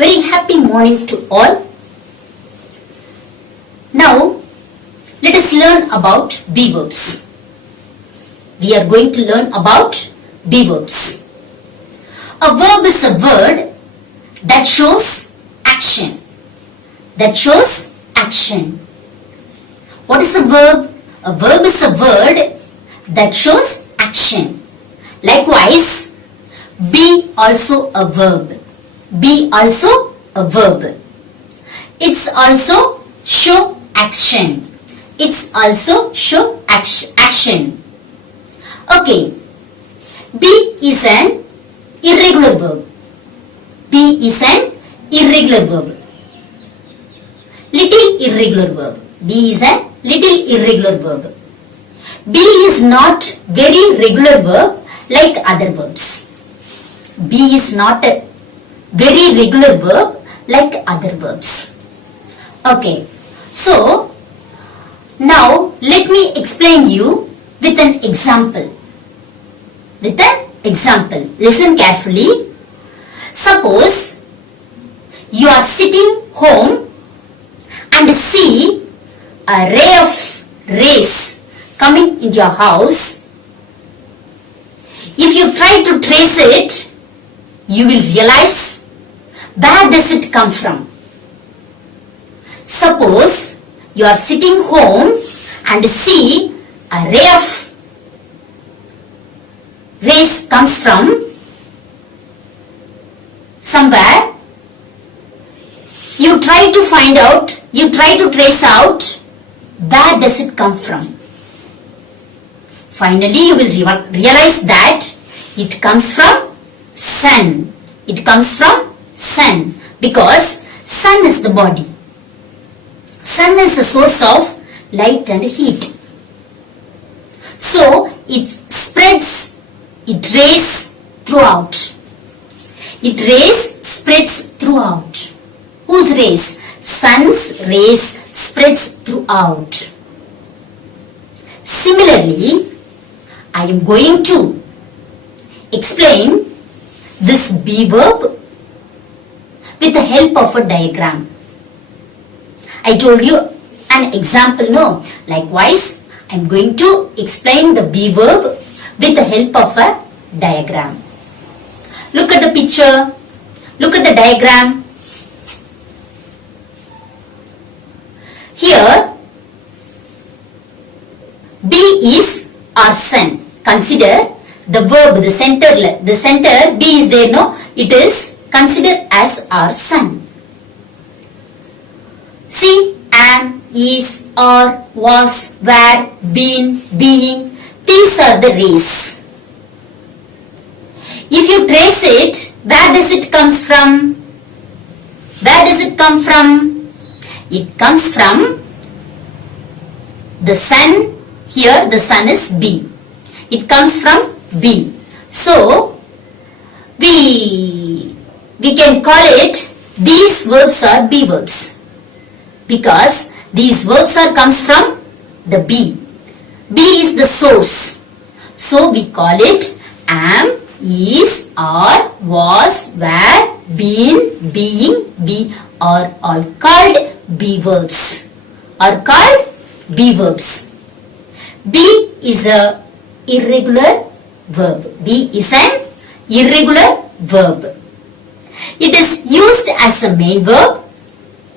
Very happy morning to all. Now, let us learn about be verbs. We are going to learn about be verbs. A verb is a word that shows action. That shows action. What is a verb? A verb is a word that shows action. Likewise, be also a verb. Be also a verb. It's also show action. It's also show action. Okay. Be is an irregular verb. Be is an irregular verb. Little irregular verb. Be is a little irregular verb. Be is not very regular verb like other verbs. Be is not a very regular verb like other verbs. Okay. So, now let me explain you with an example. With an example. Listen carefully. Suppose you are sitting home and see a ray of rays coming into your house. If you try to trace it, you will realize where does it come from. Suppose you are sitting home and see a ray of rays comes from somewhere. You try to find out, you try to trace out where does it come from. Finally, you will realize that it comes from sun. It comes from sun because sun is the body. Sun is the source of light and heat. So, it spreads, it rays throughout. It rays spreads throughout. Whose rays? Sun's rays spreads throughout. Similarly, I am going to explain this be verb with the help of a diagram. I told you an example, no? Likewise, I am going to explain the be verb with the help of a diagram. Look at the picture. Look at the diagram. Here, be is our sun. Consider the verb, the center be is there, no? It is considered as our sun. See, am, is, are, was, were, been, being. These are the rays. If you trace it, where does it comes from? Where does it come from? It comes from the sun. Here the sun is B. It comes from B. So, we can call it, these verbs are be verbs. Because these verbs comes from the be. Be is the source. So, we call it am, is, are, was, were, been, being, be are all called be verbs. Are called be verbs. Be is a irregular verb. Be is an irregular verb. It is used as a main verb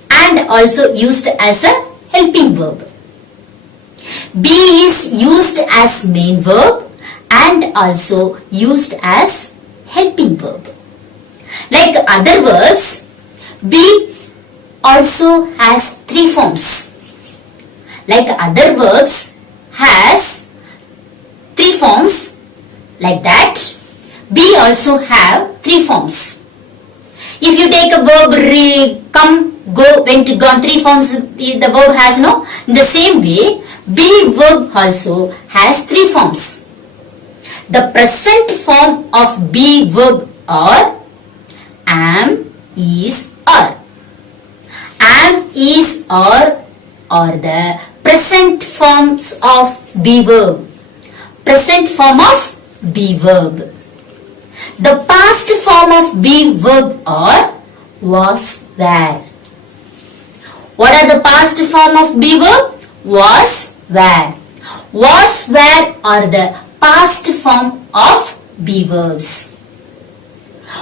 and also used as a helping verb. Be is used as main verb and also used as helping verb. Like other verbs, be also has three forms. Like other verbs has three forms. Like that, be also have three forms. If you take a verb come, go, went, gone, three forms the verb has, no? In the same way, be verb also has three forms. The present form of be verb are am, is, are. Am, is, are the present forms of be verb. Present form of be verb. The past form of be verb are was, were. What are the past form of be verb? Was, were. Was, were are the past form of be verbs.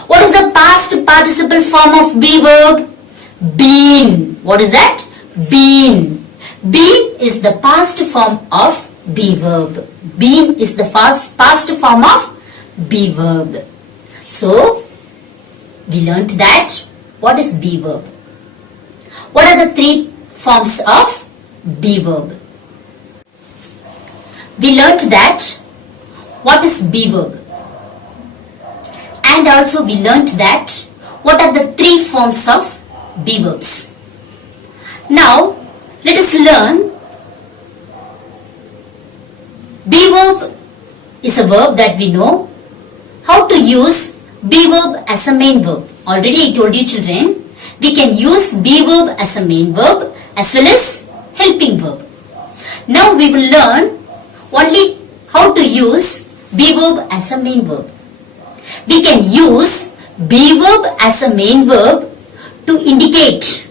What is the past participle form of be verb? Been. What is that? Been. Been is the past form of be verb. Been is the past form of be verb. So, we learnt that. What is be verb? What are the three forms of be verb? We learnt that. What is be verb? And also we learnt that. What are the three forms of be verbs? Now, let us learn. Be verb is a verb that we know. How to use be verb as a main verb? Already I told you children, we can use be verb as a main verb as well as helping verb. Now we will learn only how to use be verb as a main verb. We can use be verb as a main verb to indicate.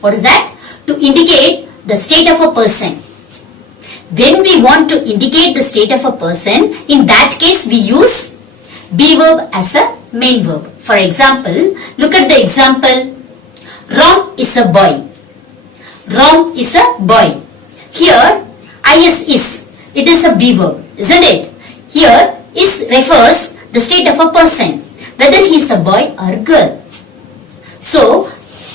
What is that? To indicate the state of a person. When we want to indicate the state of a person, in that case we use be verb as a main verb. For example, look at the example. Ram is a boy. Ram is a boy. Here, is. It is a be verb, isn't it? Here, is refers the state of a person, whether he is a boy or girl. So,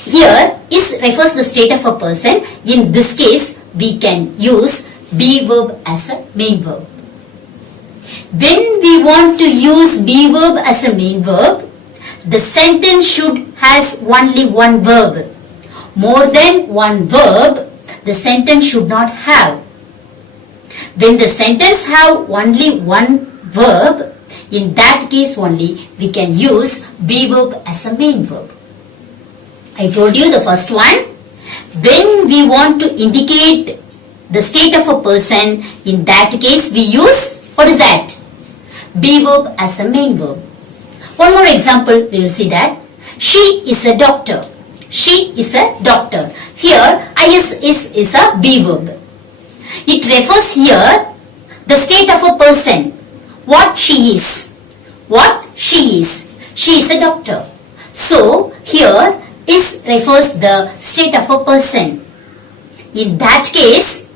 here, is refers the state of a person. In this case, we can use be verb as a main verb. When we want to use be verb as a main verb, the sentence should has only one verb. More than one verb, the sentence should not have. When the sentence have only one verb, in that case only we can use be verb as a main verb. I told you the first one. When we want to indicate the state of a person, in that case we use, what is that? Be verb as a main verb. One more example, we will see that. She is a doctor. She is a doctor. Here, is a be verb. It refers here the state of a person. What she is. What she is. She is a doctor. So, here is refers the state of a person. In that case,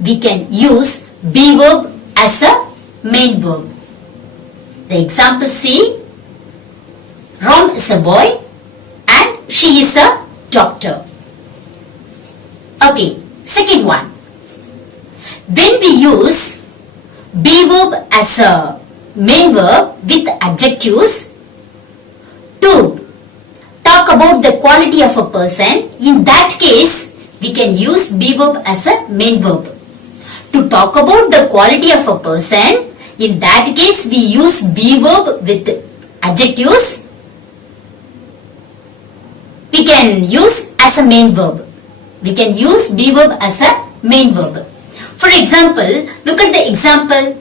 we can use be verb as a main verb. The example see, Ram is a boy and she is a doctor. Okay, second one. When we use be verb as a main verb with adjectives to talk about the quality of a person, in that case we can use be verb as a main verb. To talk about the quality of a person, in that case we use be verb with adjectives. We can use as a main verb. We can use be verb as a main verb. For example, look at the example.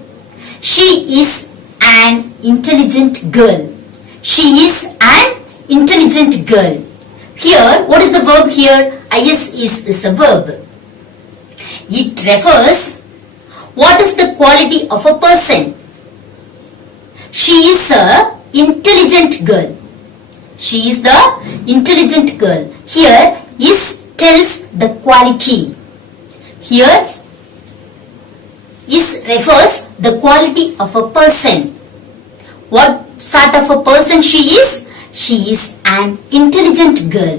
She is an intelligent girl. She is an intelligent girl. Here, what is the verb here? Is a verb. It refers what is the quality of a person. She is a intelligent girl. She is the intelligent girl. Here is tells the quality. Here is refers the quality of a person. What sort of a person she is? She is an intelligent girl.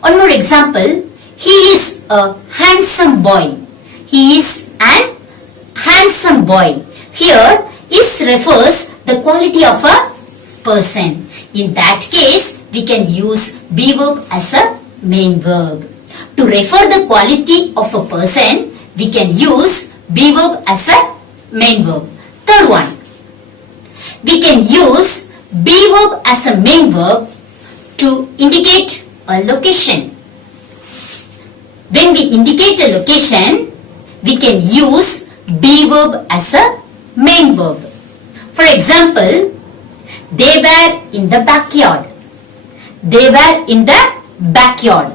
One more example. He is a handsome boy. He is an handsome boy. Here is refers the quality of a person. In that case, we can use be verb as a main verb. To refer the quality of a person, we can use be verb as a main verb. Third one. We can use be verb as a main verb to indicate a location. When we indicate a location, we can use be verb as a main verb. For example, they were in the backyard. They were in the backyard.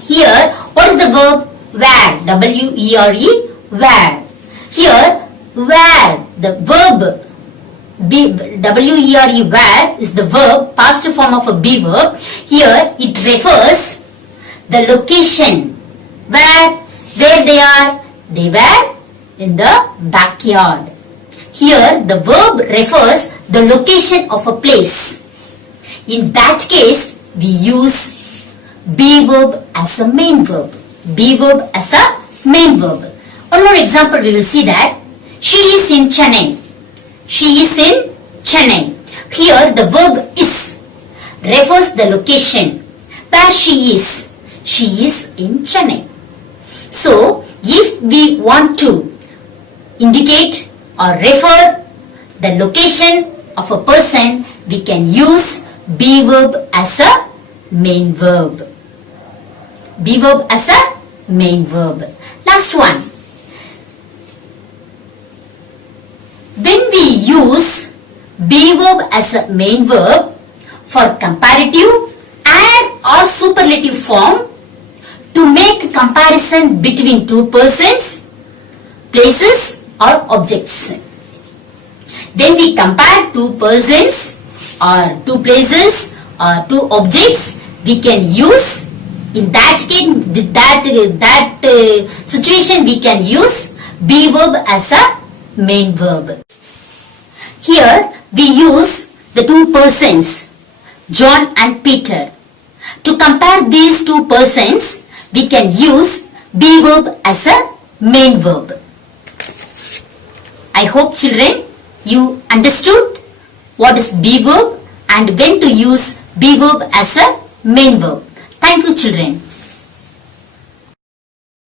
Here, what is the verb? Were. W-E-R-E. Were. Here, were. The verb W-E-R-E, were is the verb, past form of a be verb. Here, it refers the location. Where they are? They were in the backyard. Here, the verb refers the location of a place. In that case, we use be verb as a main verb. Be verb as a main verb. One more example we will see that. She is in Chennai. She is in Chennai. Here the verb is refers the location where she is. She is in Chennai. So, if we want to indicate or refer the location of a person, we can use be verb as a main verb. Be verb as a main verb. Last one. When we use be verb as a main verb for comparative and or superlative form to make comparison between two persons, places or objects. When we compare two persons or two places or two objects, we can use in that case, that situation we can use be verb as a main verb. Here we use the two persons, John and Peter. To compare these two persons, we can use be verb as a main verb. I hope children you understood what is be verb and when to use be verb as a main verb. Thank you children.